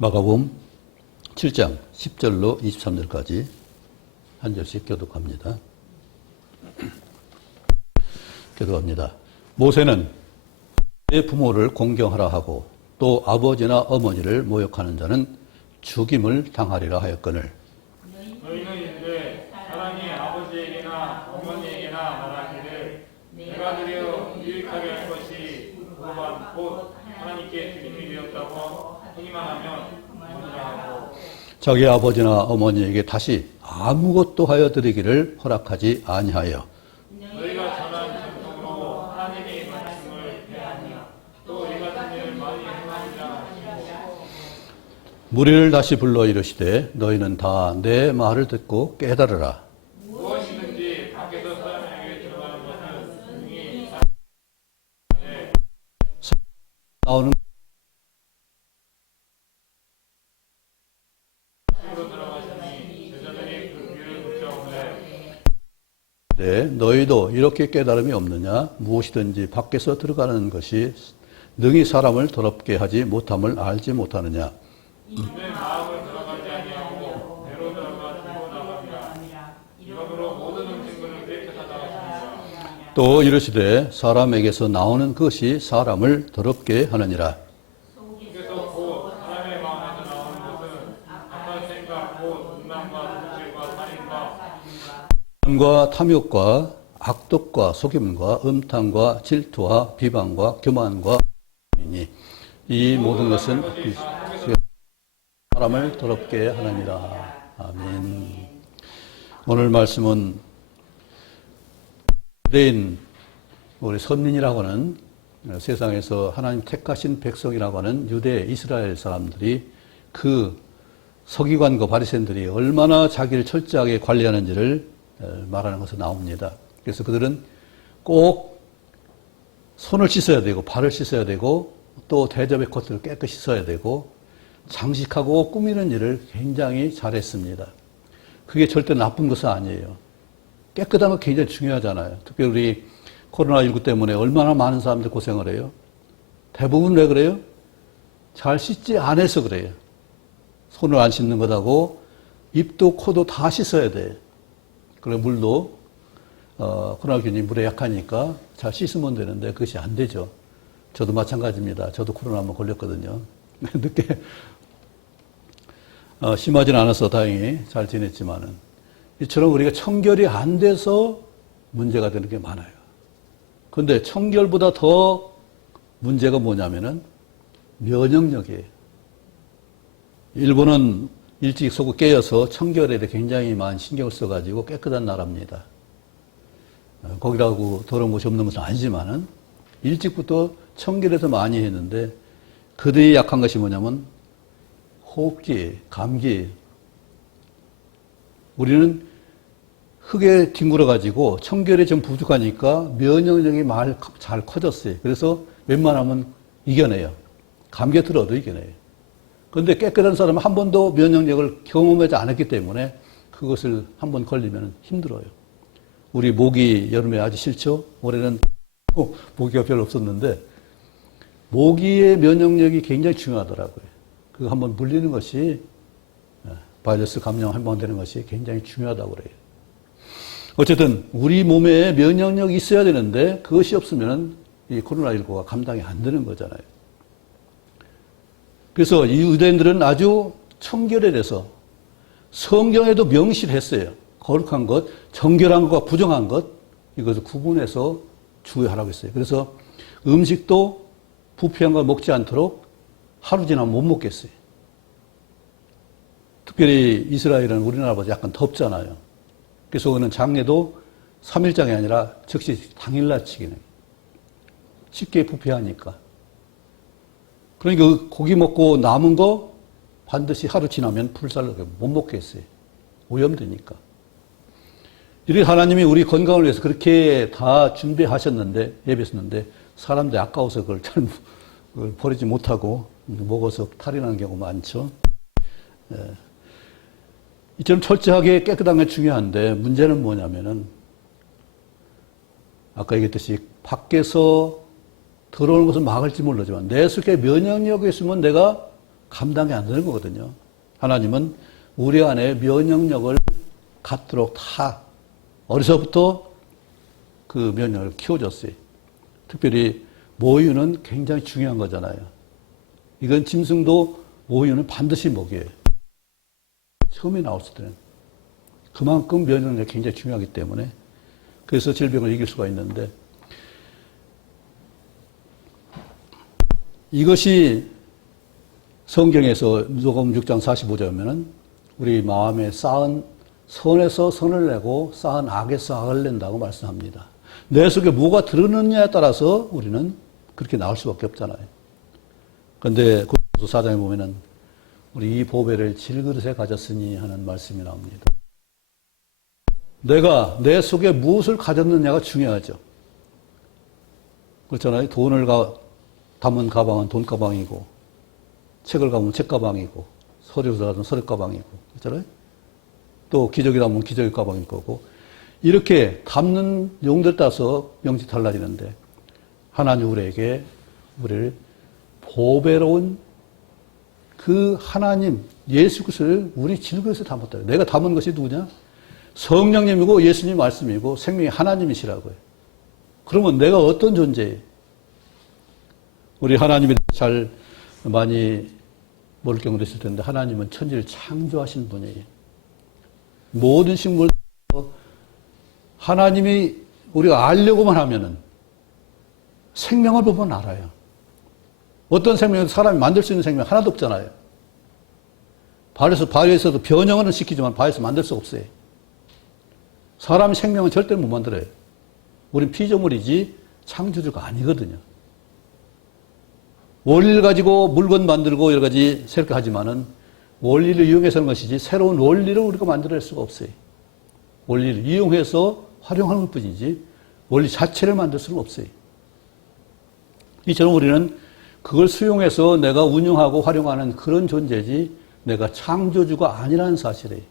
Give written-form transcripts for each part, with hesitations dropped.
마가복음 7장 10절로 23절까지 한 절씩 교독합니다. 교독합니다. 모세는 내 부모를 공경하라 하고 또 아버지나 어머니를 모욕하는 자는 죽임을 당하리라 하였거늘 너희는 이제 사람이 아버지에게나 어머니에게나 말하기를 내가 드려 유익하게 할 것이 무엇 곧 하나님께 드림이 되었다고 하기만 하면 그만이라 하고 자기 아버지나 어머니에게 다시 아무것도 하여 드리기를 허락하지 아니하여 너희가 전한 전통으로 하나님의 말씀을 폐하며 또 이 같은 일을 많이 행하리라 하시고 무리를 다시 불러 이르시되 너희는 다 내 말을 듣고 깨달으라. 무엇이든지 밖에서 사람에게 들어가는 것은 능히 나오는 집으로 들어가시니 제자들이 그 귀를 붙잡으되 네, 너희도 이렇게 깨달음이 없느냐? 무엇이든지 밖에서 들어가는 것이 능히 사람을 더럽게 하지 못함을 알지 못하느냐? 내 마음을 들어가지 아니하고 배로 들어가 들고 나갑니다. 이러므로 모든 음식물은 깨끗하다 하시니라. 또 이르시되 사람에게서 나오는 것이 사람을 더럽게 하느니라. 그래서 곧 사람의 마음에서 나오는 것은 악한 생각, 곧 음란과 도질과 살인과 과 탐욕과 악독과 속임과 음탕과 질투와 비방과 교만과 이니 이 모든 것은 사람을 더럽게 하느니라. 아멘. 오늘 말씀은 유대인 우리 선민이라고 하는 세상에서 하나님 택하신 백성이라고 하는 유대 이스라엘 사람들이 그 서기관과 바리새인들이 얼마나 자기를 철저하게 관리하는지를 말하는 것으로 나옵니다. 그래서 그들은 꼭 손을 씻어야 되고 발을 씻어야 되고 또 대접의 콧대를 깨끗이 써야 되고 장식하고 꾸미는 일을 굉장히 잘했습니다. 그게 절대 나쁜 것은 아니에요. 깨끗한 거 굉장히 중요하잖아요. 특별히 우리 코로나19 때문에 얼마나 많은 사람들이 고생을 해요. 대부분 왜 그래요? 잘 씻지 않아서 그래요. 손을 안 씻는 것하고 입도 코도 다 씻어야 돼요. 그리고 물도 코로나19는 물에 약하니까 잘 씻으면 되는데 그것이 안 되죠. 저도 마찬가지입니다. 저도 코로나 한번 걸렸거든요. 늦게 심하진 않아서 다행히 잘 지냈지만은 이처럼 우리가 청결이 안 돼서 문제가 되는 게 많아요. 그런데 청결보다 더 문제가 뭐냐면은 면역력이에요. 일본은 일찍 속을 깨어서 청결에 대해 굉장히 많은 신경을 써가지고 깨끗한 나라입니다. 거기라고 더러운 곳이 없는 것은 아니지만은 일찍부터 청결에서 많이 했는데 그들이 약한 것이 뭐냐면 호흡기, 감기. 우리는 흙에 뒹굴어가지고 청결이 좀 부족하니까 면역력이 잘 커졌어요. 그래서 웬만하면 이겨내요. 감기에 들어도 이겨내요. 그런데 깨끗한 사람은 한 번도 면역력을 경험하지 않았기 때문에 그것을 한 번 걸리면 힘들어요. 우리 모기 여름에 아주 싫죠? 올해는 모기가 별로 없었는데 모기의 면역력이 굉장히 중요하더라고요. 그거 한번 물리는 것이 바이러스 감염 한 번 되는 것이 굉장히 중요하다고 그래요. 어쨌든 우리 몸에 면역력이 있어야 되는데 그것이 없으면 이 코로나19가 감당이 안 되는 거잖아요. 그래서 이 유대인들은 아주 청결에 대해서 성경에도 명시를 했어요. 거룩한 것, 정결한 것과 부정한 것, 이것을 구분해서 주의하라고 했어요. 그래서 음식도 부패한 걸 먹지 않도록 하루 지나면 못 먹겠어요. 특별히 이스라엘은 우리나라보다 약간 덥잖아요. 그래서 그는 장례도 3일장이 아니라 즉시 당일날 치기는 쉽게 부패하니까. 그러니까 고기 먹고 남은 거 반드시 하루 지나면 불살로 못 먹겠어요. 오염되니까. 이렇게 하나님이 우리 건강을 위해서 그렇게 다 준비하셨는데, 예배했는데, 사람들이 아까워서 그걸 잘 버리지 못하고 먹어서 탈이 나는 경우가 많죠. 이처럼 철저하게 깨끗한 게 중요한데, 문제는 뭐냐면은, 아까 얘기했듯이 밖에서 들어오는 것을 막을지 모르지만 내 속에 면역력이 있으면 내가 감당이 안 되는 거거든요. 하나님은 우리 안에 면역력을 갖도록 다 어려서부터 그 면역을 키워줬어요. 특별히 모유는 굉장히 중요한 거잖아요. 이건 짐승도 모유는 반드시 먹여요. 처음에 나왔을 때는. 그만큼 면역력이 굉장히 중요하기 때문에 그래서 질병을 이길 수가 있는데 이것이 성경에서 누가복음 6장 45절에 보면은 우리 마음에 쌓은 선에서 선을 내고 쌓은 악에서 악을 낸다고 말씀합니다. 내 속에 뭐가 들어있느냐에 따라서 우리는 그렇게 나올 수밖에 없잖아요. 그런데 고린도서 4장에 보면은 우리 이 보배를 질그릇에 가졌으니 하는 말씀이 나옵니다. 내가 내 속에 무엇을 가졌느냐가 중요하죠. 그렇잖아요. 돈을 담은 가방은 돈 가방이고, 책을 담으면 책 가방이고, 서류를 담으면 서류 가방이고, 그렇잖아요. 또 기저귀 담으면 기저귀 가방일 거고, 이렇게 담는 용도에 따라서 명칭이 달라지는데, 하나님 우리에게 우리를 보배로운 그 하나님, 예수 그리스도를 우리 질그릇에 담았다. 내가 담은 것이 누구냐? 성령님이고 예수님 말씀이고 생명이 하나님이시라고요. 그러면 내가 어떤 존재예요? 우리 하나님에 잘 많이 모를 경우도 있을 텐데 하나님은 천지를 창조하신 분이에요. 모든 식물 하나님이 우리가 알려고만 하면은 생명을 보면 알아요. 어떤 생명에도 사람이 만들 수 있는 생명 하나도 없잖아요. 바위에서도 변형은 시키지만 바위에서 만들 수 없어요. 사람의 생명은 절대 못 만들어요. 우린 피조물이지 창조주가 아니거든요. 원리를 가지고 물건 만들고 여러 가지 새롭게 하지만은 원리를 이용해서 하는 것이지 새로운 원리를 우리가 만들어낼 수가 없어요. 원리를 이용해서 활용하는 것 뿐이지 원리 자체를 만들 수는 없어요. 이처럼 우리는 그걸 수용해서 내가 운영하고 활용하는 그런 존재지 내가 창조주가 아니라는 사실이에요.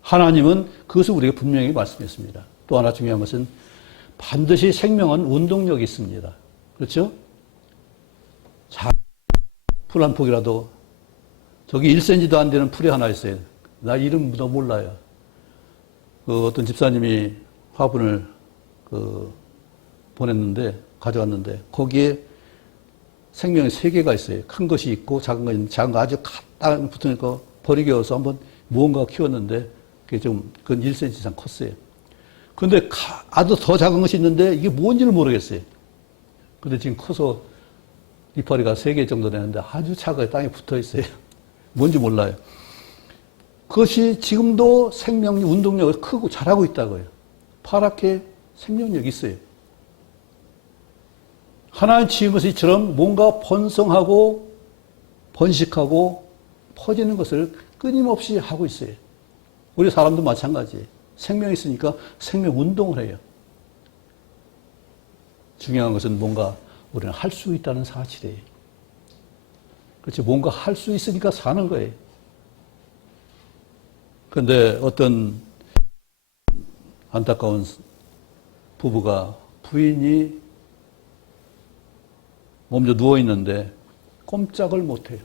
하나님은 그것을 우리에게 분명히 말씀했습니다. 또 하나 중요한 것은 반드시 생명은 운동력이 있습니다. 그렇죠? 풀 한 폭이라도 저기 1cm도 안 되는 풀이 하나 있어요. 나 이름도 몰라요. 어떤 집사님이 화분을 보냈는데 가져왔는데 거기에 생명이 3개가 있어요. 큰 것이 있고 작은 거 있는데 작은 거 아주 딱 붙으니까 버리기 어려서 한번 무언가 키웠는데 그게 좀 그건 1cm 이상 컸어요. 그런데 아주 더 작은 것이 있는데 이게 뭔지를 모르겠어요. 근데 지금 커서 이파리가 3개 정도 되는데 아주 작아요. 땅에 붙어 있어요. 뭔지 몰라요. 그것이 지금도 생명 운동력을 크고 잘하고 있다고요. 파랗게 생명력이 있어요. 하나님 지은 것이 이처럼 뭔가 번성하고 번식하고 퍼지는 것을 끊임없이 하고 있어요. 우리 사람도 마찬가지예요. 생명이 있으니까 생명 운동을 해요. 중요한 것은 뭔가 우리는 할 수 있다는 사실이에요. 그렇지, 뭔가 할 수 있으니까 사는 거예요. 그런데 어떤 안타까운 부부가 부인이 몸져 누워 있는데 꼼짝을 못해요.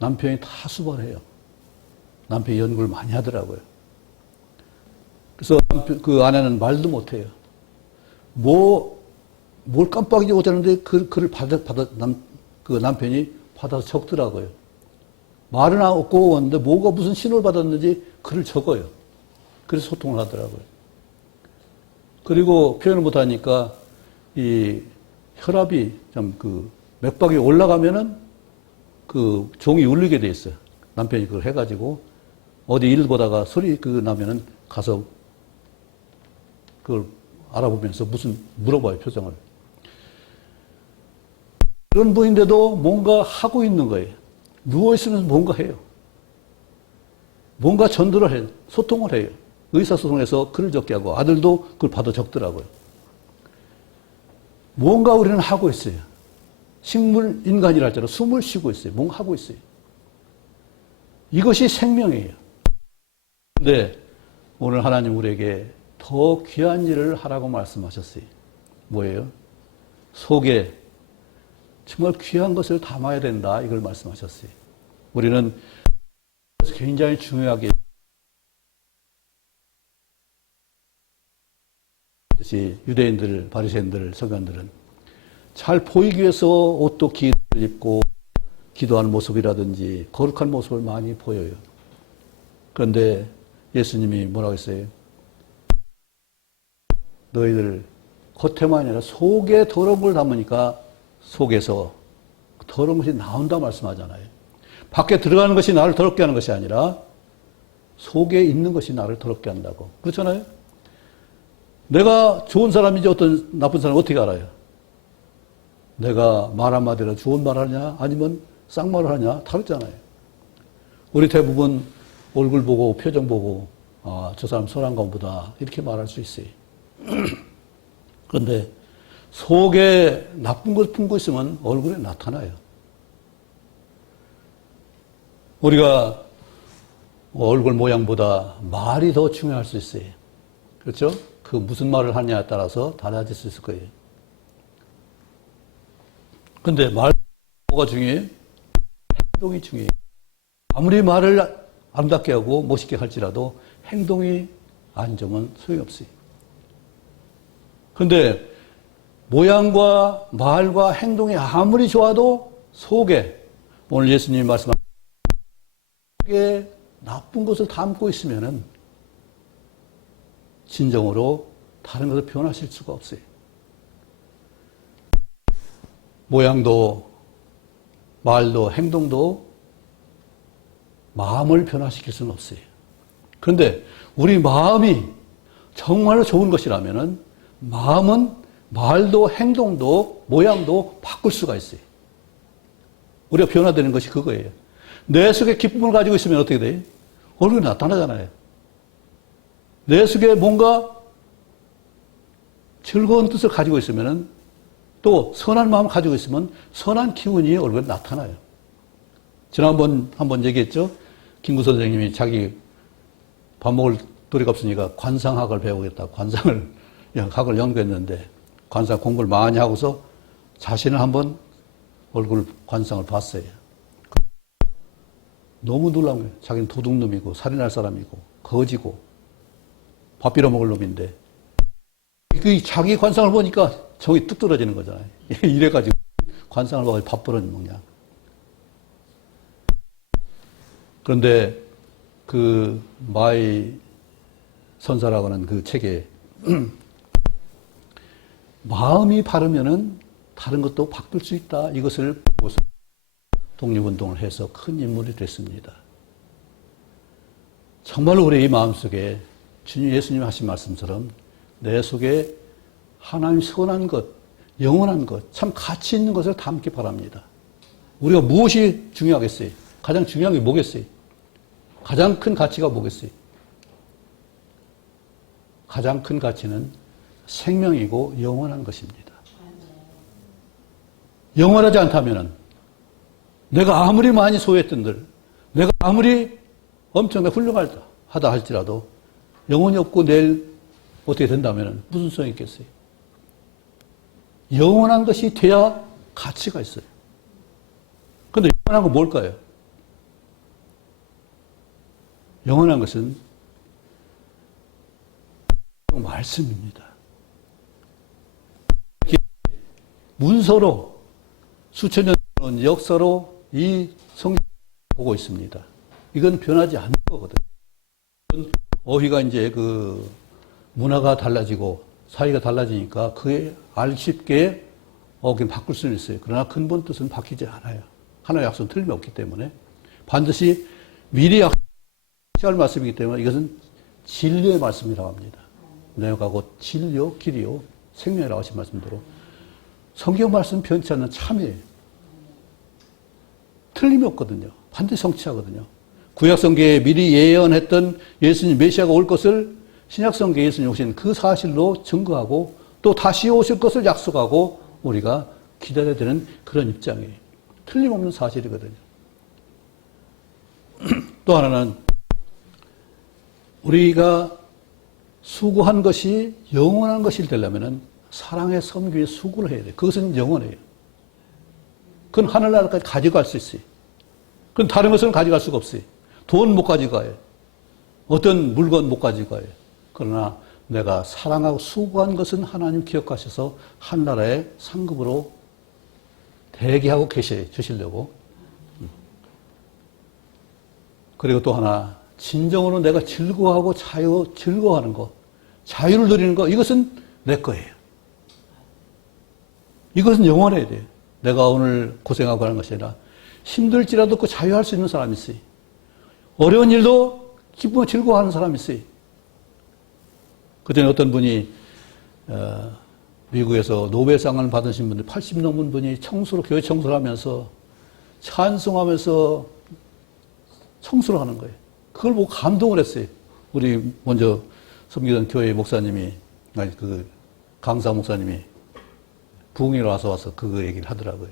남편이 다 수발해요. 남편이 연구를 많이 하더라고요. 그래서 그 아내는 말도 못해요. 뭘 깜빡이지 못하는데 그 글을 그 남편이 받아서 적더라고요. 말은 없고 왔는데 뭐가 무슨 신호를 받았는지 글을 적어요. 그래서 소통을 하더라고요. 그리고 표현을 못하니까 이 혈압이 좀 맥박이 올라가면은 그 종이 울리게 돼 있어요. 남편이 그걸 해가지고 어디 일 보다가 소리 나면은 가서 그걸 알아보면서 물어봐요, 표정을. 그런 분인데도 뭔가 하고 있는 거예요. 누워있으면서 뭔가 해요. 뭔가 전도를 해요. 소통을 해요. 의사소통해서 글을 적게 하고 아들도 그걸 받아 적더라고요. 뭔가 우리는 하고 있어요. 식물 인간이랄지라도 숨을 쉬고 있어요. 뭔가 하고 있어요. 이것이 생명이에요. 그런데 오늘 하나님 우리에게 더 귀한 일을 하라고 말씀하셨어요. 뭐예요? 속에 정말 귀한 것을 담아야 된다. 이걸 말씀하셨어요. 우리는 굉장히 중요하게 유대인들, 바리새인들, 서기관들은 잘 보이기 위해서 옷도 기를 입고 기도하는 모습이라든지 거룩한 모습을 많이 보여요. 그런데 예수님이 뭐라고 했어요? 너희들 겉에만 아니라 속에 더러운 걸 담으니까 속에서 더러운 것이 나온다 말씀하잖아요. 밖에 들어가는 것이 나를 더럽게 하는 것이 아니라 속에 있는 것이 나를 더럽게 한다고. 그렇잖아요? 내가 좋은 사람인지 어떤 나쁜 사람을 어떻게 알아요? 내가 말 한마디로 좋은 말 하냐 아니면 쌍말을 하냐 다르잖아요. 우리 대부분 얼굴 보고 표정 보고 저 사람 선한가 보다 이렇게 말할 수 있어요. 그런데 속에 나쁜 걸 품고 있으면 얼굴에 나타나요. 우리가 얼굴 모양보다 말이 더 중요할 수 있어요. 그렇죠? 그 무슨 말을 하냐에 따라서 달라질 수 있을 거예요. 근데 뭐가 중요해요? 행동이 중요해요. 아무리 말을 아름답게 하고 멋있게 할지라도 행동이 안 좋으면 소용이 없어요. 근데 모양과 말과 행동이 아무리 좋아도 속에 오늘 예수님이 말씀하신 속에 나쁜 것을 담고 있으면은 진정으로 다른 것을 표현하실 수가 없어요. 모양도 말도 행동도 마음을 변화시킬 수는 없어요. 그런데 우리 마음이 정말로 좋은 것이라면은 마음은 말도 행동도 모양도 바꿀 수가 있어요. 우리가 변화되는 것이 그거예요. 내 속에 기쁨을 가지고 있으면 어떻게 돼요? 얼굴이 나타나잖아요. 내 속에 뭔가 즐거운 뜻을 가지고 있으면 또 선한 마음을 가지고 있으면 선한 기운이 얼굴에 나타나요. 지난번 한번 얘기했죠. 김구 선생님이 자기 밥 먹을 도리가 없으니까 관상학을 배우겠다. 학을 연구했는데 관상 공부를 많이 하고서 자신을 한번 얼굴 관상을 봤어요. 너무 놀라운 거예요. 자기는 도둑놈이고 살인할 사람이고 거지고 밥 빌어먹을 놈인데 그 자기 관상을 보니까 정이 뚝 떨어지는 거잖아요. 이래가지고 관상을 보고 밥 벌어 먹냐. 그런데 그 마이 선사라고 하는 그 책에 마음이 바르면은 다른 것도 바꿀 수 있다. 이것을 보고서 독립운동을 해서 큰 인물이 됐습니다. 정말로 우리 이 마음속에 주님 예수님 하신 말씀처럼 내 속에 하나님 선한 것, 영원한 것, 참 가치 있는 것을 담기 바랍니다. 우리가 무엇이 중요하겠어요? 가장 중요한 게 뭐겠어요? 가장 큰 가치가 뭐겠어요? 가장 큰 가치는 생명이고 영원한 것입니다. 영원하지 않다면 내가 아무리 많이 소유했던들, 내가 아무리 엄청나게 훌륭하다 할지라도 영혼이 없고 내일 어떻게 된다면 무슨 소용이 있겠어요? 영원한 것이 돼야 가치가 있어요. 그런데 영원한 건 뭘까요? 영원한 것은 말씀입니다. 문서로 수천 년 역사로 이 성경을 보고 있습니다. 이건 변하지 않는 거거든요. 어휘가 이제 그 문화가 달라지고 사회가 달라지니까 그에 쉽게 바꿀 수는 있어요. 그러나 근본 뜻은 바뀌지 않아요. 하나의 약속은 틀림없기 때문에 반드시 미리 약속할 말씀이기 때문에 이것은 진리의 말씀이라고 합니다. 내가 곧 진리요 길이요 생명이라고 하신 말씀대로 성경 말씀 변치 않는 참이에요. 틀림이 없거든요. 반드시 성취하거든요. 구약성경에 미리 예언했던 예수님 메시아가 올 것을 신약성경에 예수님 오신 그 사실로 증거하고 또 다시 오실 것을 약속하고 우리가 기다려야 되는 그런 입장이에요. 틀림없는 사실이거든요. 또 하나는 우리가 수고한 것이 영원한 것이 되려면 사랑의 섬기에 수고를 해야 돼요. 그것은 영원해요. 그건 하늘나라까지 가져갈 수 있어요. 그건 다른 것은 가져갈 수가 없어요. 돈 못 가져가요. 어떤 물건 못 가져가요. 그러나 내가 사랑하고 수고한 것은 하나님 기억하셔서 하늘나라의 상급으로 대기하고 주시려고. 그리고 또 하나, 진정으로 내가 즐거워하고 즐거워하는 것, 자유를 누리는 것, 이것은 내 거예요. 이것은 영원해야 돼요. 내가 오늘 고생하고 하는 것이 아니라 힘들지라도 그 자유할 수 있는 사람이 있어요. 어려운 일도 기쁘고 즐거워하는 사람이 있어요. 그전에 어떤 분이 미국에서 노벨상을 받으신 분들 80 넘은 분이 교회 청소를 하면서 찬송하면서 청소를 하는 거예요. 그걸 보고 감동을 했어요. 우리 먼저 섬기던 교회 목사님이, 강사 목사님이 부흥회에 와서 그 얘기를 하더라고요.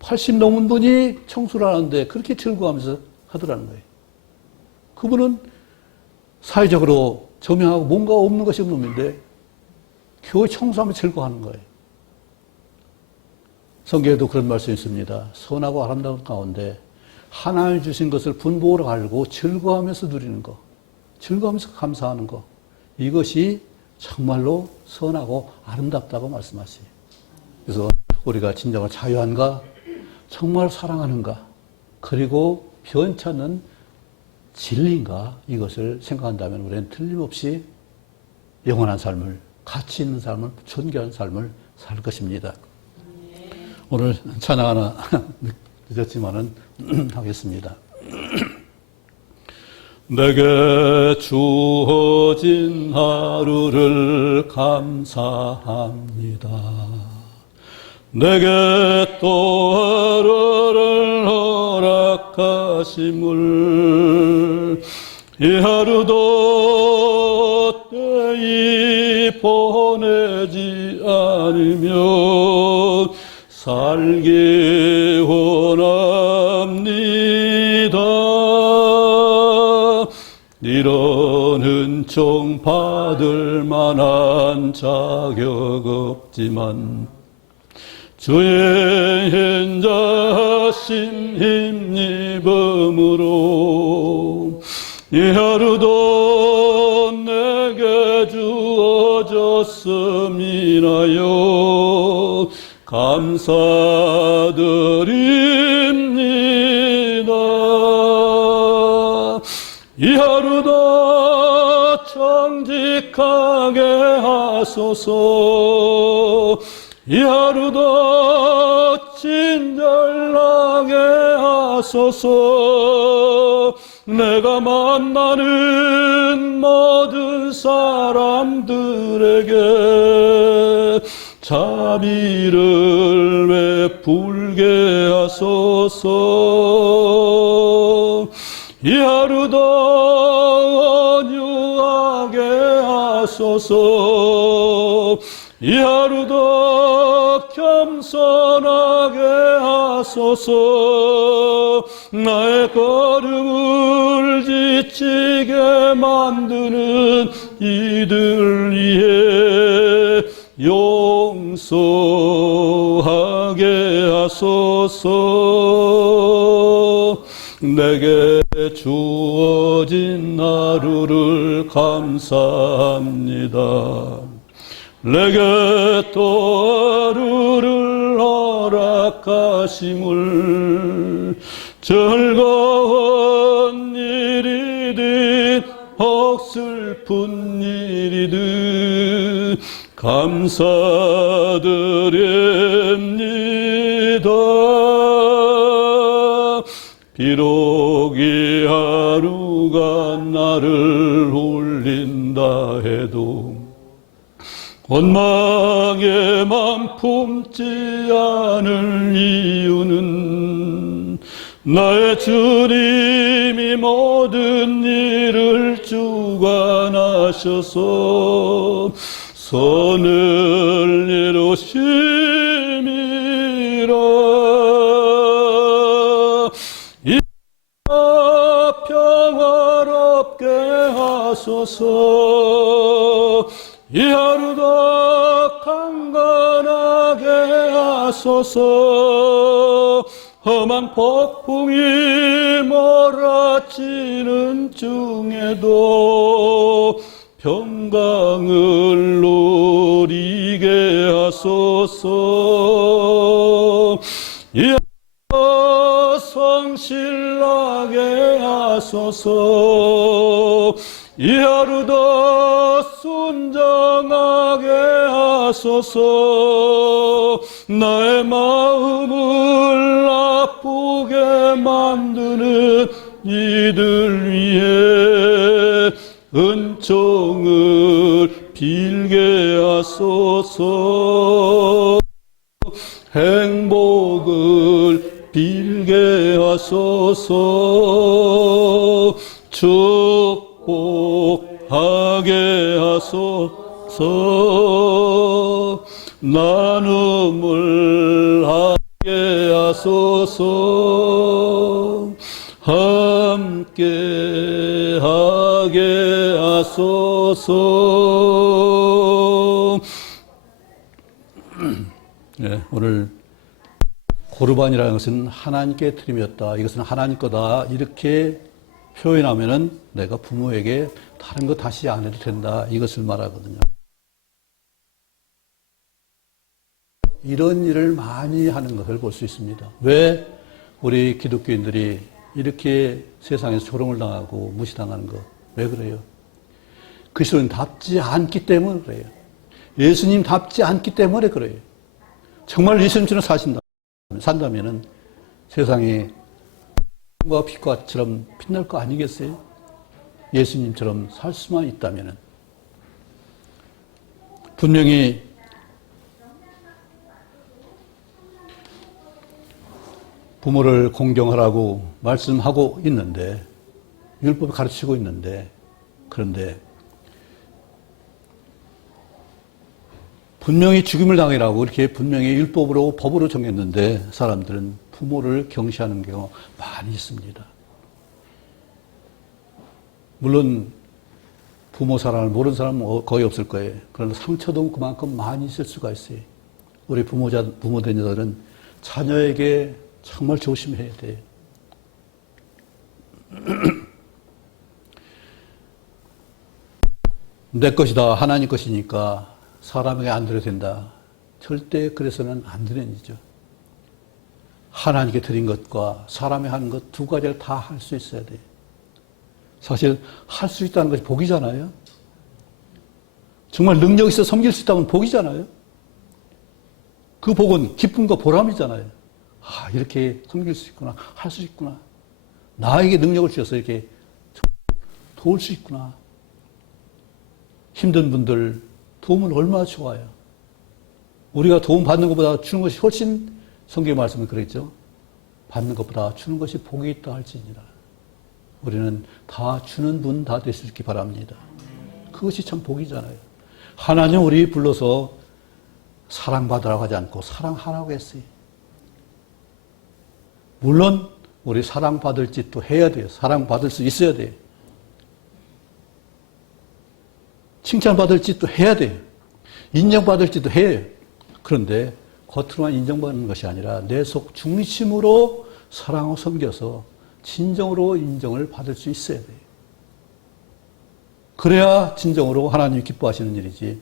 80 넘은 분이 청소를 하는데 그렇게 즐거워하면서 하더라는 거예요. 그분은 사회적으로 저명하고 뭔가 없는 것이 없는 놈인데 교회 청소하면 즐거워하는 거예요. 성경에도 그런 말씀이 있습니다. 선하고 아름다운 가운데 하나님 주신 것을 분보로 알고 즐거워하면서 누리는 것, 즐거워하면서 감사하는 것, 이것이 정말로 선하고 아름답다고 말씀하시요. 그래서 우리가 진정한 자유한가, 정말 사랑하는가, 그리고 변찮는 진리인가, 이것을 생각한다면 우리는 틀림없이 영원한 삶을, 가치 있는 삶을, 존귀한 삶을 살 것입니다. 오늘 찬양 하나 늦었지만은 하겠습니다. 내게 주어진 하루를 감사합니다. 내게 또 하루를 허락하심을 이 하루도 때이 보내지 않으며 살기 원합니다. 이런 은총 받을 만한 자격 없지만 주의 인자하심 힘입음으로 이 하루도 내게 주어졌음이나요 감사드립니다. 이 하루도 정직하게 하소서. 이 하루도 친절하게 하소서. 내가 만나는 모든 사람들에게 자비를 베풀게 하소서. 이 하루도 온유하게 하소서. 이 하루도 겸손하게 하소서. 나의 걸음을 지치게 만드는 이들 위해 용서하게 하소서. 내게 주어진 하루를 감사합니다. 내게 또 하루를 허락하심을 즐거운 일이든 혹 슬픈 일이든 감사드립니다. 비록 이 하루가 나를 울린다 해도 원망에만 품지 않을 이유는 나의 주님이 모든 일을 주관하셔서 선을 이루심이라. 이 평화롭게 하소서. 이 하루도 강건하게 하소서. 험한 폭풍이 몰아치는 중에도 평강을 누리게 하소서. 성실하게 하소서. 이 하루도 순정하게 하소서. 나의 마음을 아프게 만드는 이들 위해 은총을 빌게 하소서. 행복을 빌게 하소서. 축복하게 하소서. 나눔을 하게 하소서. 함께 하게 하소서. 네, 오늘 고르반이라는 것은 하나님께 드림이었다. 이것은 하나님 거다. 이렇게 표현하면은 내가 부모에게 다른 거 다시 안 해도 된다. 이것을 말하거든요. 이런 일을 많이 하는 것을 볼 수 있습니다. 왜 우리 기독교인들이 이렇게 세상에서 조롱을 당하고 무시당하는 거? 왜 그래요? 그리스도인답지 않기 때문에 그래요. 예수님답지 않기 때문에 그래요. 정말 예수님처럼 산다면은 세상에 과 빛과처럼 빛날 거 아니겠어요? 예수님처럼 살 수만 있다면은. 분명히 부모를 공경하라고 말씀하고 있는데, 율법을 가르치고 있는데, 그런데 분명히 죽임을 당하라고 이렇게 분명히 율법으로 법으로 정했는데 사람들은 부모를 경시하는 경우가 많이 있습니다. 물론 부모 사랑을 모르는 사람은 거의 없을 거예요. 그러나 상처도 그만큼 많이 있을 수가 있어요. 우리 부모된 자들은 자녀에게 정말 조심해야 돼요. 내 것이다, 하나님 것이니까 사람에게 안 드려도 된다. 절대 그래서는 안 되는 일이죠. 하나님께 드린 것과 사람이 하는 것 두 가지를 다 할 수 있어야 돼요. 사실 할 수 있다는 것이 복이잖아요. 정말 능력 있어 섬길 수 있다면 복이잖아요. 그 복은 기쁨과 보람이잖아요. 아, 이렇게 섬길 수 있구나. 할 수 있구나. 나에게 능력을 주셔서 이렇게 도울 수 있구나. 힘든 분들 도움을 얼마나 좋아요. 우리가 도움 받는 것보다 주는 것이 훨씬, 성경의 말씀은 그랬죠. 받는 것보다 주는 것이 복이 있다 할지니라. 우리는 다 주는 분 다 될 수 있기 바랍니다. 그것이 참 복이잖아요. 하나님 우리 불러서 사랑받으라고 하지 않고 사랑하라고 했어요. 물론 우리 사랑받을 짓도 해야 돼요. 사랑받을 수 있어야 돼요. 칭찬받을 짓도 해야 돼요. 인정받을 짓도 해요. 그런데 겉으로만 인정받는 것이 아니라 내 속 중심으로 사랑하고 섬겨서 진정으로 인정을 받을 수 있어야 돼요. 그래야 진정으로 하나님이 기뻐하시는 일이지,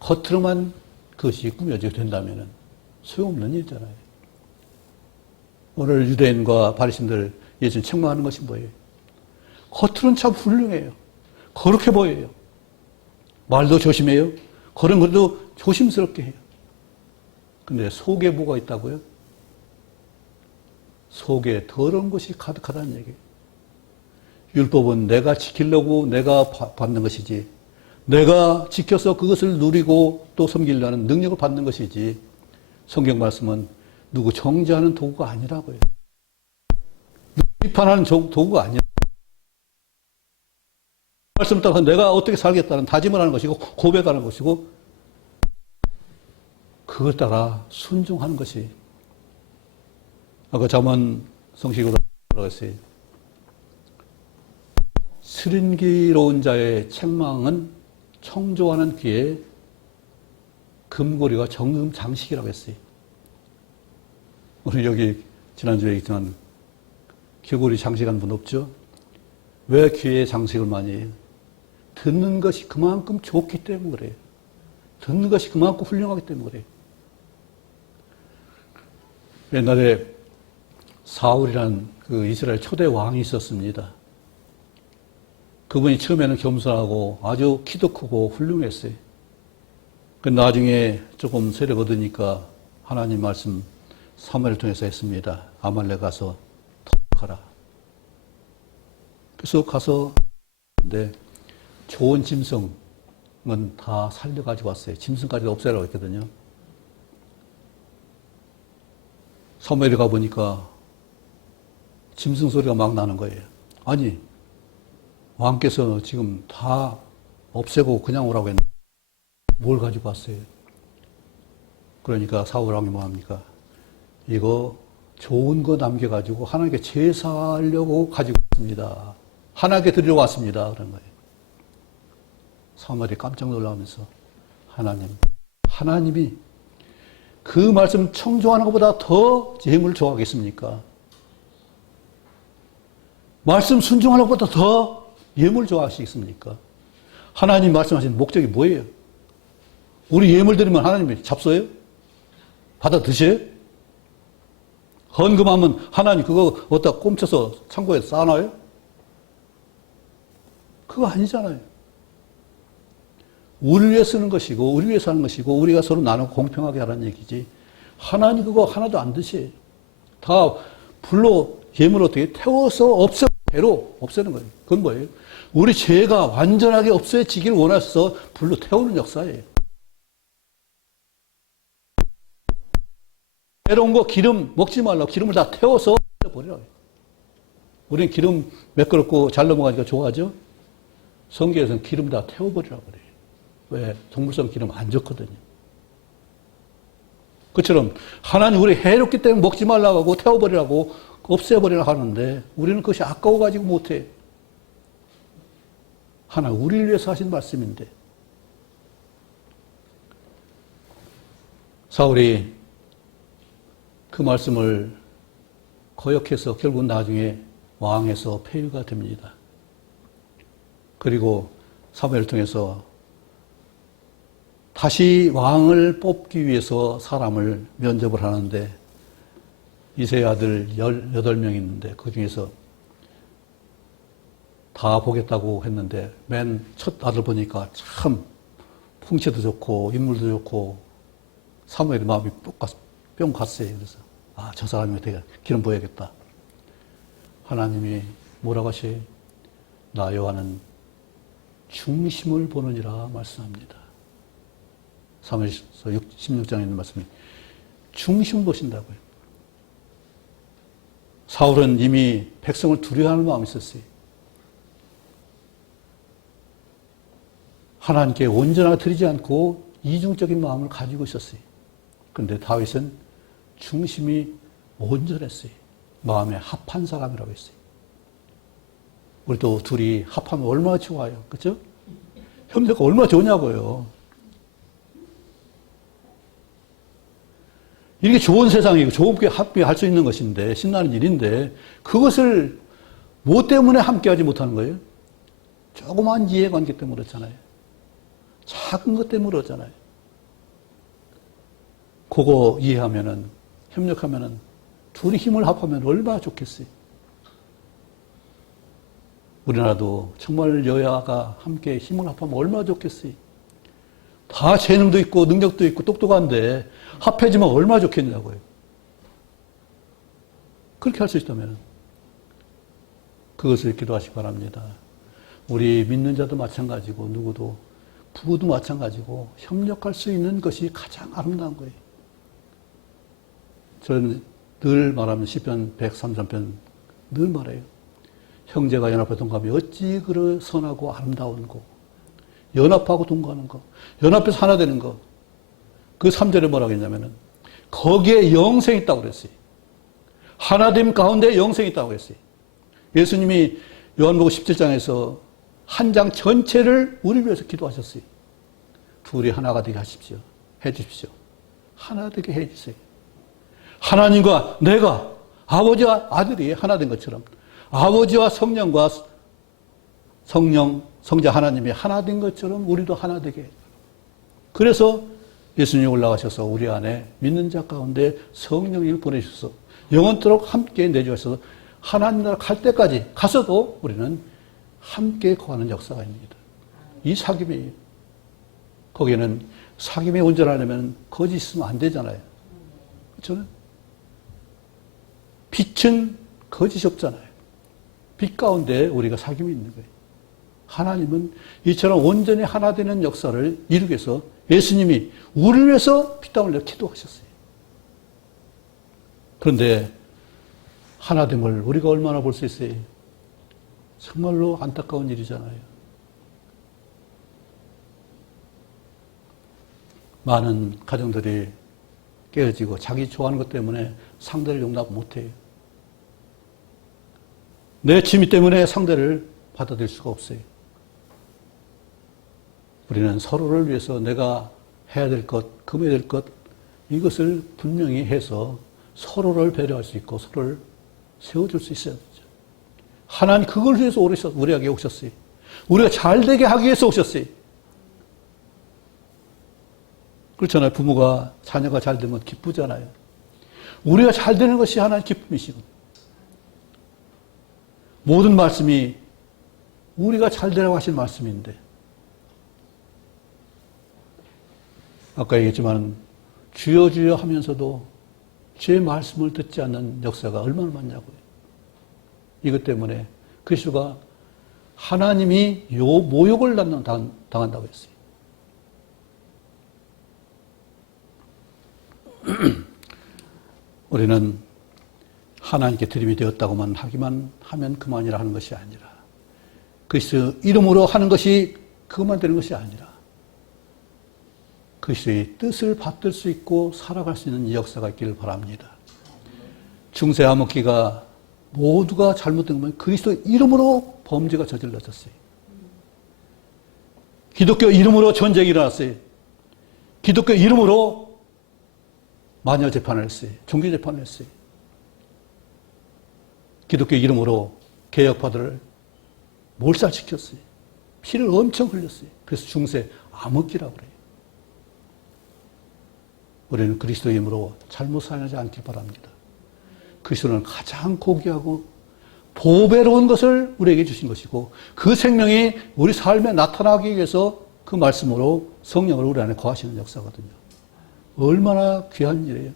겉으로만 그것이 꾸며지게 된다면 소용없는 일이잖아요. 오늘 유대인과 바리새인들 예수님 책망하는 것이 뭐예요? 겉으로는 참 훌륭해요. 거룩해 보여요. 말도 조심해요. 그런 것도 조심스럽게 해요. 근데 속에 뭐가 있다고요? 속에 더러운 것이 가득하다는 얘기예요. 율법은 내가 지키려고 내가 받는 것이지, 내가 지켜서 그것을 누리고 또 섬기려는 능력을 받는 것이지, 성경 말씀은 누구 정죄하는 도구가 아니라고요. 누구 비판하는 도구가 아니라. 말씀 따라서 내가 어떻게 살겠다는 다짐을 하는 것이고 고백하는 것이고, 그것 따라 순종하는 것이, 아까 잠언 성시교로 했어요. 슬인기로운 자의 책망은 청조하는 귀에 금고리와 정금 장식이라고 했어요. 우리 여기 지난주에 있지만 귀걸이 장식한 분 없죠? 왜 귀에 장식을 많이 해요? 듣는 것이 그만큼 좋기 때문에 그래요. 듣는 것이 그만큼 훌륭하기 때문에 그래요. 옛날에 사울이라는 그 이스라엘 초대 왕이 있었습니다. 그분이 처음에는 겸손하고 아주 키도 크고 훌륭했어요. 그 나중에 조금 세력 얻으니까 하나님 말씀 사무엘을 통해서 했습니다. 아말렉 가서 토막하라. 그래서 가서 근데 좋은 짐승은 다 살려가지고 왔어요. 짐승까지 없애라고 했거든요. 사무엘에 가보니까 짐승 소리가 막 나는 거예요. 아니, 왕께서 지금 다 없애고 그냥 오라고 했는데 뭘 가지고 왔어요? 그러니까 사울 왕이 뭐 합니까? 이거 좋은 거 남겨가지고 하나님께 제사하려고 가지고 왔습니다. 하나님께 드리러 왔습니다. 그런 거예요. 사무엘이 깜짝 놀라면서 하나님이 그 말씀 청종하는 것보다 더 예물을 좋아하겠습니까? 말씀 순종하는 것보다 더 예물을 좋아하시겠습니까? 하나님 말씀하신 목적이 뭐예요? 우리 예물 드리면 하나님이 잡숴요? 받아 드셔요? 헌금하면 하나님 그거 어디다 꼼쳐서 창고에 쌓아놔요? 그거 아니잖아요. 우리를 위해 쓰는 것이고 우리 위해 사는 것이고 우리가 서로 나누고 공평하게 하라는 얘기지. 하나님 그거 하나도 안 드셔요. 다 불로 예물 어떻게 태워서 배로 없애는 거예요. 그건 뭐예요? 우리 죄가 완전하게 없어지기를 원해서 불로 태우는 역사예요. 배로운 거 기름 먹지 말라고 기름을 다 태워서 버리라고 해요. 우리는 기름 매끄럽고 잘 넘어가니까 좋아하죠? 성경에서는 기름 다 태워버리라고 그래요. 왜? 동물성 기름 안 좋거든요. 그처럼 하나님 우리 해롭기 때문에 먹지 말라고 하고 태워버리라고 없애버리라고 하는데 우리는 그것이 아까워가지고 못해. 하나님 우리를 위해서 하신 말씀인데. 사울이 그 말씀을 거역해서 결국 나중에 왕에서 폐위가 됩니다. 그리고 사무엘을 통해서 다시 왕을 뽑기 위해서 사람을 면접을 하는데 이세의 아들 18명 있는데 그 중에서 다 보겠다고 했는데 맨 첫 아들 보니까 참 풍채도 좋고 인물도 좋고 사무엘의 마음이 뿅 갔어요. 그래서 저 사람이 되게 기름 부어야겠다. 하나님이 뭐라고 하셔요? 나 여호와는 중심을 보느니라 말씀합니다. 사무엘서 16장에 있는 말씀이 중심을 보신다고요. 사울은 이미 백성을 두려워하는 마음이 있었어요. 하나님께 온전하게 드리지 않고 이중적인 마음을 가지고 있었어요. 그런데 다윗은 중심이 온전했어요. 마음에 합한 사람이라고 했어요. 우리도 둘이 합하면 얼마나 좋아요. 그렇죠? 협력가 얼마나 좋냐고요. 이렇게 좋은 세상이고 좋게 합의할 수 있는 것인데 신나는 일인데 그것을 뭐 때문에 함께하지 못하는 거예요? 조그만 이해관계 때문에 그렇잖아요. 작은 것 때문에 그렇잖아요. 그거 이해하면은 협력하면은 둘이 힘을 합하면 얼마나 좋겠어요. 우리나라도 정말 여야가 함께 힘을 합하면 얼마나 좋겠어요. 다 재능도 있고 능력도 있고 똑똑한데 합해지면 얼마나 좋겠냐고요. 그렇게 할 수 있다면 그것을 기도하시기 바랍니다. 우리 믿는 자도 마찬가지고 누구도 부부도 마찬가지고 협력할 수 있는 것이 가장 아름다운 거예요. 저는 늘 말하면 시편 133편 늘 말해요. 형제가 연합해 동감이 어찌 그리 선하고 아름다운 거. 연합하고 동거하는 거. 연합해서 하나 되는 거. 그 3절에 뭐라고 했냐면은 거기에 영생이 있다고 그랬어요. 하나됨 가운데 영생이 있다고 그랬어요. 예수님이 요한복음 17장에서 한 장 전체를 우리를 위해서 기도하셨어요. 둘이 하나가 되게 하십시오. 해 주십시오. 하나 되게 해 주세요. 하나님과 내가 아버지와 아들이 하나 된 것처럼 아버지와 성령과 성자 하나님이 하나 된 것처럼 우리도 하나 되게 해요. 그래서 예수님이 올라가셔서 우리 안에 믿는 자 가운데 성령님을 보내주셔서 영원토록 함께 내주셔서 하나님 나라 갈 때까지 가서도 우리는 함께 거하는 역사가 있습니다. 이 사귐이에요. 거기에는 사귐이 온전하려면 거짓 있으면 안 되잖아요. 그렇죠? 빛은 거짓이 없잖아요. 빛 가운데 우리가 사귐이 있는 거예요. 하나님은 이처럼 온전히 하나 되는 역사를 이루기 위해서 예수님이 우리를 위해서 피땀 흘려 기도하셨어요. 그런데 하나됨을 우리가 얼마나 볼 수 있어요? 정말로 안타까운 일이잖아요. 많은 가정들이 깨어지고 자기 좋아하는 것 때문에 상대를 용납 못해요. 내 취미 때문에 상대를 받아들일 수가 없어요. 우리는 서로를 위해서 내가 해야 될 것, 금해야 될 것, 이것을 분명히 해서 서로를 배려할 수 있고 서로를 세워줄 수 있어야 되죠. 하나님 그걸 위해서 우리에게 오셨어요. 우리가 잘 되게 하기 위해서 오셨어요. 그렇잖아요. 부모가 자녀가 잘 되면 기쁘잖아요. 우리가 잘 되는 것이 하나님 기쁨이시거든요. 모든 말씀이 우리가 잘 되라고 하신 말씀인데 아까 얘기했지만 주여 주여 하면서도 주의 말씀을 듣지 않는 역사가 얼마나 많냐고요. 이것 때문에 그리스도가 하나님이 모욕을 당한다고 했어요. 우리는 하나님께 드림이 되었다고만 하기만 하면 그만이라 하는 것이 아니라 그리스도 이름으로 하는 것이 그것만 되는 것이 아니라 그리스도의 뜻을 받들 수 있고 살아갈 수 있는 이 역사가 있기를 바랍니다. 중세 암흑기가 모두가 잘못된 것만 그리스도 이름으로 범죄가 저질러졌어요. 기독교 이름으로 전쟁이 일어났어요. 기독교 이름으로 마녀 재판을 했어요. 종교 재판을 했어요. 기독교 이름으로 개혁파들을 몰살시켰어요. 피를 엄청 흘렸어요. 그래서 중세 암흑기라고 그래요. 우리는 그리스도 이름으로 잘못 살지 않길 바랍니다. 그리스도는 가장 고귀하고 보배로운 것을 우리에게 주신 것이고 그 생명이 우리 삶에 나타나기 위해서 그 말씀으로 성령으로 우리 안에 거하시는 역사거든요. 얼마나 귀한 일이에요.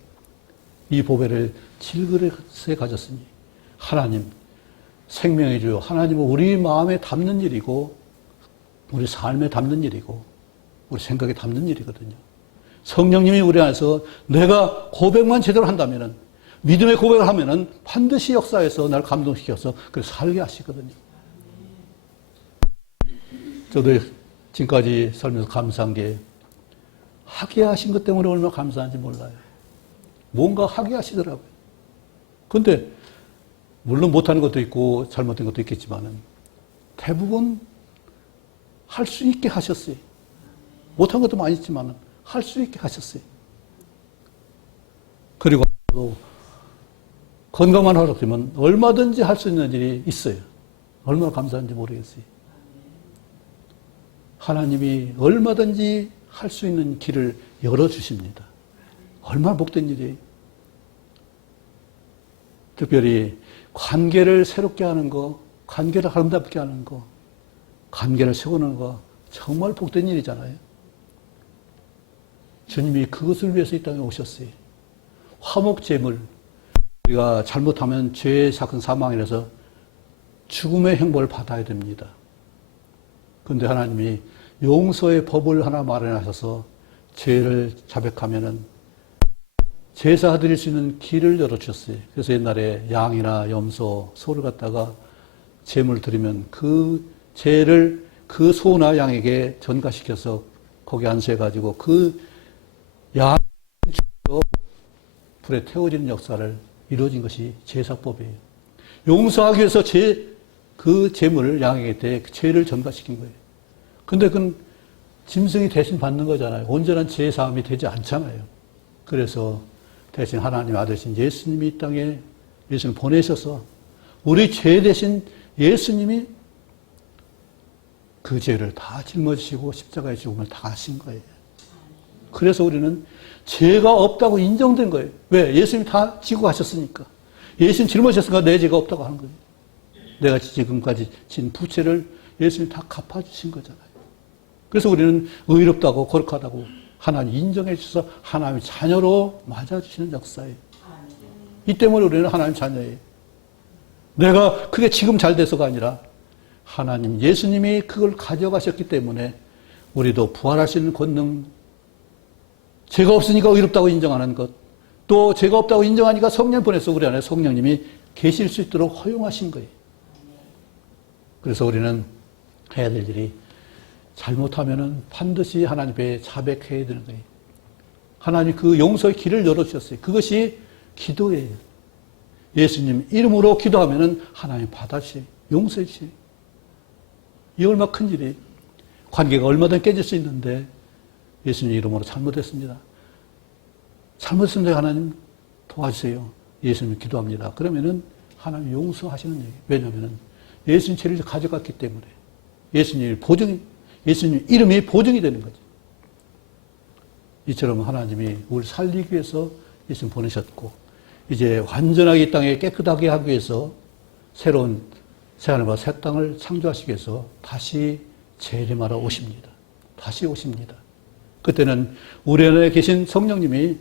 이 보배를 질그릇에 가졌으니 하나님, 생명의 주요 하나님은 우리 마음에 담는 일이고 우리 삶에 담는 일이고 우리 생각에 담는 일이거든요. 성령님이 우리 안에서 내가 고백만 제대로 한다면은 믿음의 고백을 하면은 반드시 역사에서 날 감동시켜서 그래서 살게 하시거든요. 저도 지금까지 살면서 감사한 게 하게 하신 것 때문에 얼마나 감사한지 몰라요. 뭔가 하게 하시더라고요. 그런데 물론 못하는 것도 있고 잘못된 것도 있겠지만은 대부분 할 수 있게 하셨어요. 못한 것도 많이 있지만은 할 수 있게 하셨어요. 그리고 또 건강만 허락되면 얼마든지 할 수 있는 일이 있어요. 얼마나 감사한지 모르겠어요. 하나님이 얼마든지 할 수 있는 길을 열어주십니다. 얼마나 복된 일이에요. 특별히 관계를 새롭게 하는 거, 관계를 아름답게 하는 거, 관계를 세우는 거 정말 복된 일이잖아요. 주님이 그것을 위해서 이 땅에 오셨어요. 화목제물, 우리가 잘못하면 죄의 사건 사망이라서 죽음의 형벌을 받아야 됩니다. 그런데 하나님이 용서의 법을 하나 마련하셔서 죄를 자백하면은 제사 드릴 수 있는 길을 열어주셨어요. 그래서 옛날에 양이나 염소, 소를 갖다가 제물을 드리면 그 죄를 그 소나 양에게 전가시켜서 거기 안수해가지고 그 양 불에 태워지는 역사를 이루어진 것이 제사법이에요. 용서하기 위해서 그 제물을 양에게 대 죄를 전가시킨 거예요. 근데 그건 짐승이 대신 받는 거잖아요. 온전한 죄 사함이 되지 않잖아요. 그래서 대신 하나님 아들이신 예수님이 이 땅에 예수님 보내셔서 우리 죄 대신 예수님이 그 죄를 다 짊어지시고 십자가의 죽음을 다 하신 거예요. 그래서 우리는 죄가 없다고 인정된 거예요. 왜? 예수님이 다 지고 가셨으니까. 예수님 짊어지셨으니까 내 죄가 없다고 하는 거예요. 내가 지금까지 진 부채를 예수님이 다 갚아주신 거잖아요. 그래서 우리는 의롭다고 거룩하다고 하나님 인정해 주셔서 하나님의 자녀로 맞아주시는 역사예요. 이 때문에 우리는 하나님 자녀예요. 내가 그게 지금 잘 돼서가 아니라 하나님 예수님이 그걸 가져가셨기 때문에 우리도 부활할 수 있는 권능, 죄가 없으니까 의롭다고 인정하는 것, 또 죄가 없다고 인정하니까 성령 보내서 우리 안에 성령님이 계실 수 있도록 허용하신 거예요. 그래서 우리는 해야 될 일이 잘못하면은 반드시 하나님 앞에 자백해야 되는 거예요. 하나님 그 용서의 길을 열어주셨어요. 그것이 기도예요. 예수님 이름으로 기도하면은 하나님 받아주세요. 용서해 주세요. 이 얼마나 큰 일이에요. 관계가 얼마든 깨질 수 있는데 예수님 이름으로 잘못했습니다. 잘못했습니다. 하나님 도와주세요. 예수님 기도합니다. 그러면은 하나님 용서하시는 얘기예요. 왜냐하면은 예수님 죄를 가져갔기 때문에 예수님 이름이 보증이 되는 거죠. 이처럼 하나님이 우리를 살리기 위해서 예수님 보내셨고 이제 완전하게 이 땅에 깨끗하게 하기 위해서 새로운 새하늘과 새 땅을 창조하시기 위해서 다시 재림하러 오십니다. 다시 오십니다. 그때는 우리 안에 계신 성령님이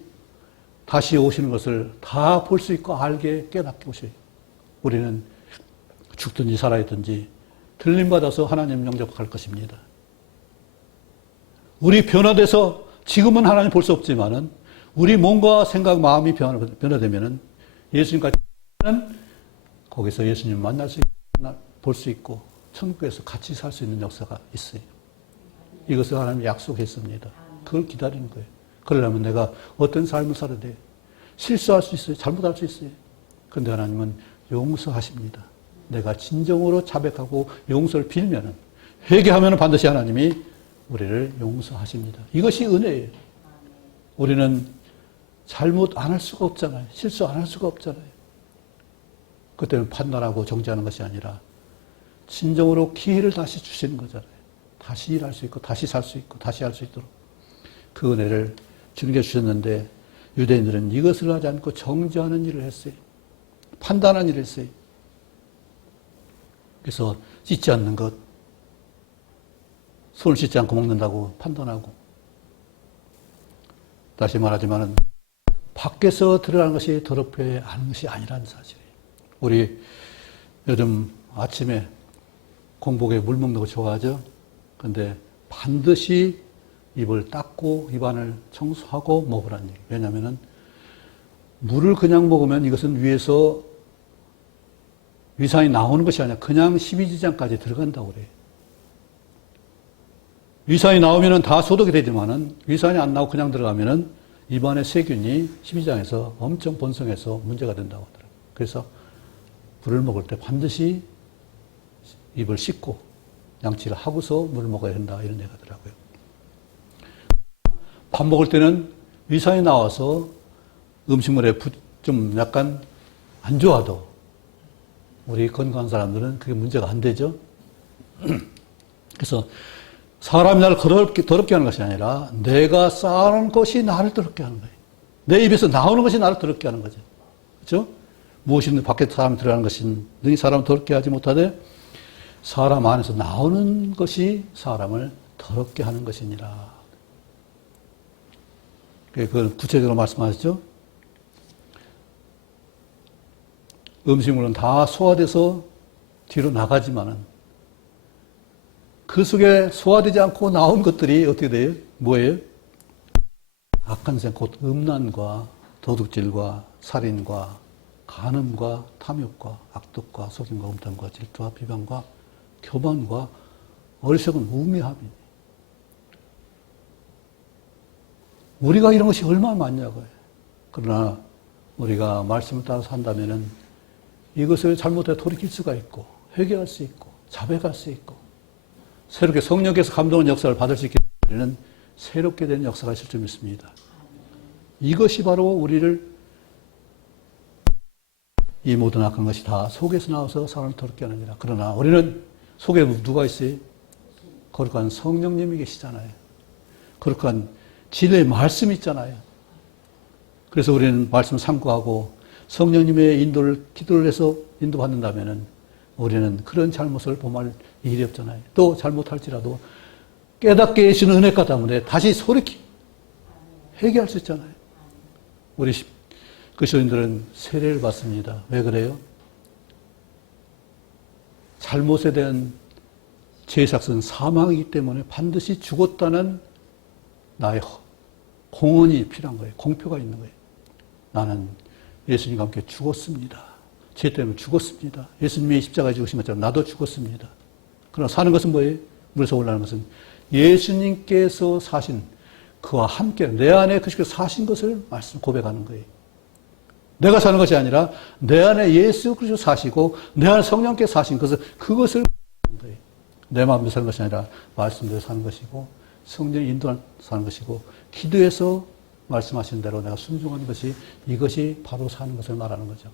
다시 오시는 것을 다 볼 수 있고 알게 깨닫게 오셔요. 우리는 죽든지 살아있든지 들림받아서 하나님 영접할 것입니다. 우리 변화돼서 지금은 하나님 볼 수 없지만은 우리 몸과 생각, 마음이 변화되면은 예수님까지 거기서 예수님 만날 수 있고, 볼 수 있고, 천국에서 같이 살 수 있는 역사가 있어요. 이것을 하나님이 약속했습니다. 그걸 기다리는 거예요. 그러려면 내가 어떤 삶을 살아야 돼요? 실수할 수 있어요. 잘못할 수 있어요. 그런데 하나님은 용서하십니다. 내가 진정으로 자백하고 용서를 빌면은, 회개하면 반드시 하나님이 우리를 용서하십니다. 이것이 은혜예요. 우리는 잘못 안 할 수가 없잖아요. 실수 안 할 수가 없잖아요. 그때는 판단하고 정죄하는 것이 아니라 진정으로 기회를 다시 주시는 거잖아요. 다시 일할 수 있고 다시 살 수 있고 다시 할 수 있도록 그 은혜를 주님께 주셨는데 유대인들은 이것을 하지 않고 정죄하는 일을 했어요. 판단하는 일을 했어요. 그래서 씻지 않는 것, 손을 씻지 않고 먹는다고 판단하고, 다시 말하지만은 밖에서 들어가는 것이 더럽게 하는 것이 아니라는 사실이에요. 우리 요즘 아침에 공복에 물 먹는 거 좋아하죠? 근데 반드시 입을 닦고 입안을 청소하고 먹으라는 얘기예요. 왜냐하면은 물을 그냥 먹으면 이것은 위에서 위산이 나오는 것이 아니라 그냥 십이지장까지 들어간다고 그래요. 위산이 나오면은 다 소독이 되지만은 위산이 안 나오고 그냥 들어가면은 입안의 세균이 십이지장에서 엄청 번성해서 문제가 된다고 하더라고요. 그래서 물을 먹을 때 반드시 입을 씻고 양치를 하고서 물을 먹어야 된다 이런 얘기가 하더라고요. 밥 먹을 때는 위산이 나와서 음식물에 좀 약간 안 좋아도 우리 건강한 사람들은 그게 문제가 안 되죠. 그래서 사람이 나를 더럽게 하는 것이 아니라 내가 쌓아놓은 것이 나를 더럽게 하는 거예요. 내 입에서 나오는 것이 나를 더럽게 하는 거죠. 그렇죠? 무엇이든 밖에 사람이 들어가는 것은 능히 사람을 더럽게 하지 못하되 사람 안에서 나오는 것이 사람을 더럽게 하는 것이니라. 그걸 구체적으로 말씀하시죠. 음식물은 다 소화돼서 뒤로 나가지만은 그 속에 소화되지 않고 나온 것들이 어떻게 돼요? 뭐예요? 악한 생, 곧 음란과 도둑질과 살인과 간음과 탐욕과 악독과 속임과 음탕과 질투와 비방과 교만과 어리석은 우매함이니. 우리가 이런 것이 얼마나 많냐고요. 그러나 우리가 말씀을 따라서 한다면은 이것을 잘못해 돌이킬 수가 있고 회개할 수 있고 자백할 수 있고 새롭게 성령께서 감동한 역사를 받을 수 있기 때문에 새롭게 된 역사가 있을 줄 믿습니다. 이것이 바로 우리를 이 모든 악한 것이 다 속에서 나와서 사람을 더럽게 하느니라. 그러나 우리는 속에 누가 있어요? 거룩한 성령님이 계시잖아요. 거룩한 진리의 말씀이 있잖아요. 그래서 우리는 말씀을 상고하고 성령님의 인도를 기도를 해서 인도받는다면 우리는 그런 잘못을 범할 일이 없잖아요. 또 잘못할지라도 깨닫게 해주는 은혜가 때문에 다시 소리키 회개할 수 있잖아요. 우리 그리스도인들은 세례를 받습니다. 왜 그래요? 잘못에 대한 죄삭은 사망이기 때문에 반드시 죽었다는 나의 공헌이 필요한 거예요. 공표가 있는 거예요. 나는 예수님과 함께 죽었습니다. 죄 때문에 죽었습니다. 예수님이 십자가에 죽으신 것처럼 나도 죽었습니다. 그러나 사는 것은 뭐예요? 물에서 올라가는 것은 예수님께서 사신 그와 함께 내 안에 그리스도 사신 것을 말씀 고백하는 거예요. 내가 사는 것이 아니라 내 안에 예수 그리스도 사시고 내 안에 성령께서 사신 것을 그것을 하는 거예요. 내 마음대로 사는 것이 아니라 말씀대로 사는 것이고 성령의 인도로 사는 것이고 기도해서 말씀하신 대로 내가 순종하는 것이 이것이 바로 사는 것을 말하는 거죠.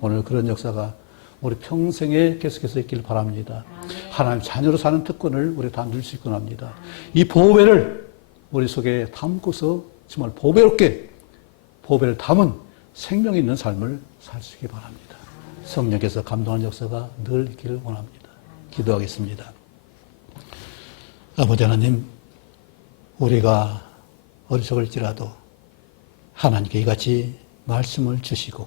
오늘 그런 역사가 우리 평생에 계속해서 있기를 바랍니다. 하나님 자녀로 사는 특권을 우리 다 누릴 수 있건 합니다. 이 보배를 우리 속에 담고서 정말 보배롭게 보배를 담은 생명 있는 삶을 살 수 있기 바랍니다. 성령께서 감동하는 역사가 늘 있기를 원합니다. 기도하겠습니다. 아버지 하나님, 우리가 어리석을지라도 하나님께 이같이 말씀을 주시고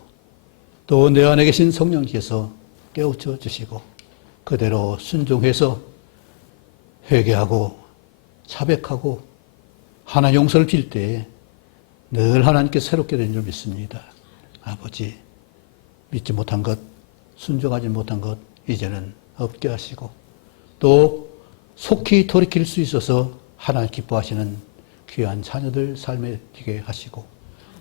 또 내 안에 계신 성령께서 깨우쳐 주시고 그대로 순종해서 회개하고 자백하고 하나님 용서를 빌 때에 늘 하나님께 새롭게 된 줄 믿습니다. 아버지, 믿지 못한 것, 순종하지 못한 것 이제는 없게 하시고 또 속히 돌이킬 수 있어서 하나님 기뻐하시는 귀한 자녀들 삶에 되게 하시고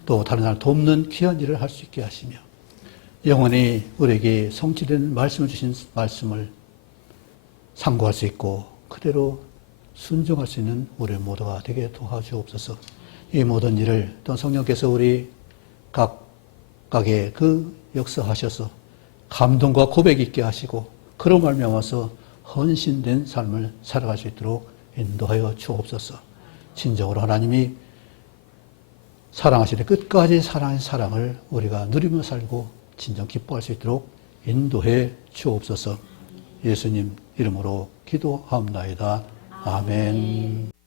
또 다른 사람을 돕는 귀한 일을 할 수 있게 하시며 영원히 우리에게 성취된 말씀을 주신 말씀을 상고할 수 있고 그대로 순종할 수 있는 우리 모두가 되게 도와주옵소서. 이 모든 일을 또 성령께서 우리 각각의 그 역사하셔서 감동과 고백이 있게 하시고 그로 말미암아서 헌신된 삶을 살아갈 수 있도록 인도하여 주옵소서. 진정으로 하나님이 사랑하시는 끝까지 사랑의 사랑을 우리가 누리며 살고 진정 기뻐할 수 있도록 인도해 주옵소서. 예수님 이름으로 기도하옵나이다. 아멘.